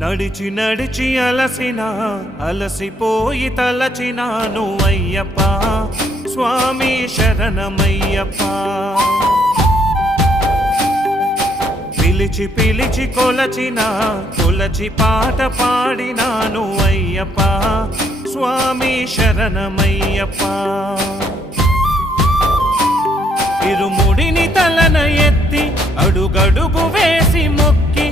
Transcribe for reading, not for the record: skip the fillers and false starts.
నడిచి నడిచి అలసిన అలసిపోయి తలచినాను అయ్యప్ప స్వామి శరణమయ్యప్ప. పిలిచి పిలిచి కొలచిన కొలచి పాట పాడినాను అయ్యప్ప స్వామి శరణమయ్యప్ప. ఇరుముడిని తలన ఎత్తి అడుగడుగు వేసి మొక్కి